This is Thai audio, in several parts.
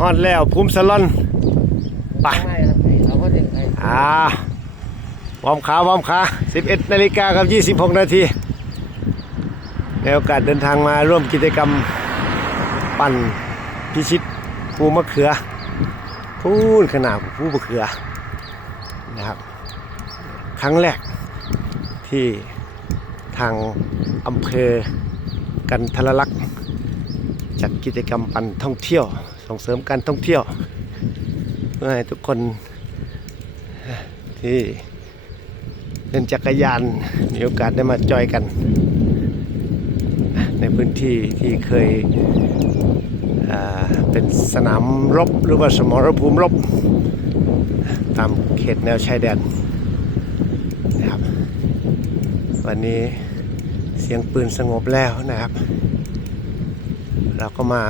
ฮอดแล้วภูมิสลอนไปวอร์มขา11 นาฬิกากับ26 นาทีในโอกาสเดินทางมาร่วมกิจกรรมปั่นพิชิตภูมะเขือพูนขนาดภูมะเขือนะครับครั้งแรกที่ทางอำเภอกันทรลักษณ์จัดกิจกรรมปั่นท่องเที่ยวส่งเสริมการท่องเที่ยวเพื่อให้ทุกคนที่เล่นจักรยานมีโอกาสได้มาจอยกันในพื้นที่ที่เคยเป็นสนามรบหรือว่าสมรภูมิรบตามเขตแนวชายแดนนะครับวันนี้เสียงปืนสงบแล้วนะครับเราก็มา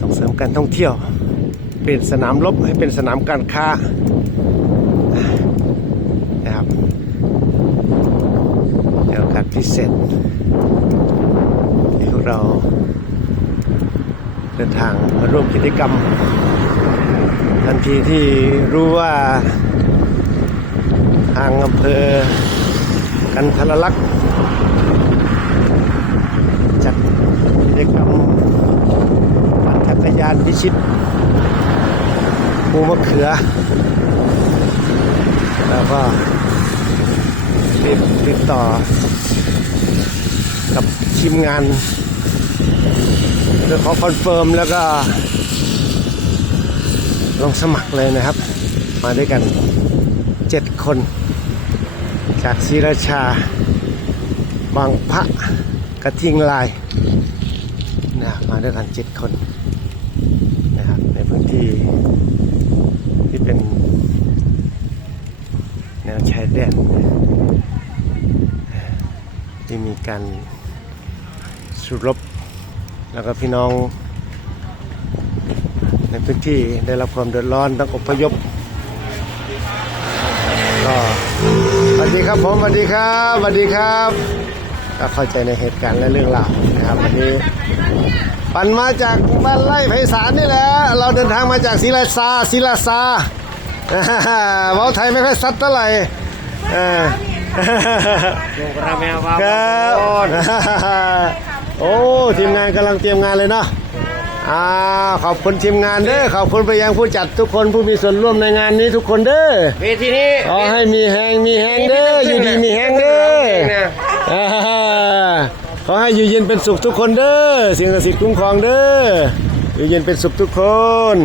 ส่งเสริมการท่องเที่ยวเปลี่ยนสนามรบให้เป็นสนามการค้านะครับในโอกาสพิเศษที่พวกเราเดินทางมาร่วมกิจกรรมทันทีที่รู้ว่าทางอำเภอกันทรลักษณ์จัดกิจกรรมปั่นจักรยานพิชิตภูมะเขือแล้วก็ติดต่อกับทีมงานเพื่อขอคอนเฟิร์มแล้วก็ลงสมัครเลยนะครับมาด้วยกัน7 คนจากศรีราชาบางพระกระทิงลายนะมาด้วยกัน7 คนนะครับในพื้นที่ที่เป็นแนวชายแดนที่มีการสู้รบแล้วก็พี่น้องในพื้นที่ได้รับความเดือดร้อนต้องอพยพก็สวัสดีครับผมสวัสดีครับสวัสดีครับก็เข้าใจในเหตุการณ์และเรื่องราวนะครับวันนี้ปั่นมาจากบ้านไร่ไพศาลนี่แหละเราเดินทางมาจากศรีราชาเว้าไทยไม่ค่อยซัดเท่าไหร่ครับโอ้ทีมงานกำลังเตรียมงานเลยเนาะขอบคุณทีมงานเด้อขอบคุณไปยังผู้จัดทุกคนผู้มีส่วนร่วมในงานนี้ทุกคนเด้อเวทีนี้ขอให้มีแหงเด้ออยู่ดีมีแหงเด้อขอให้อยู่เย็นเป็นสุขทุกคนเด้อสิ่งศักดิ์สิทธิ์คุ้มครองเด้ออยู่เย็นเป็นสุขทุกคน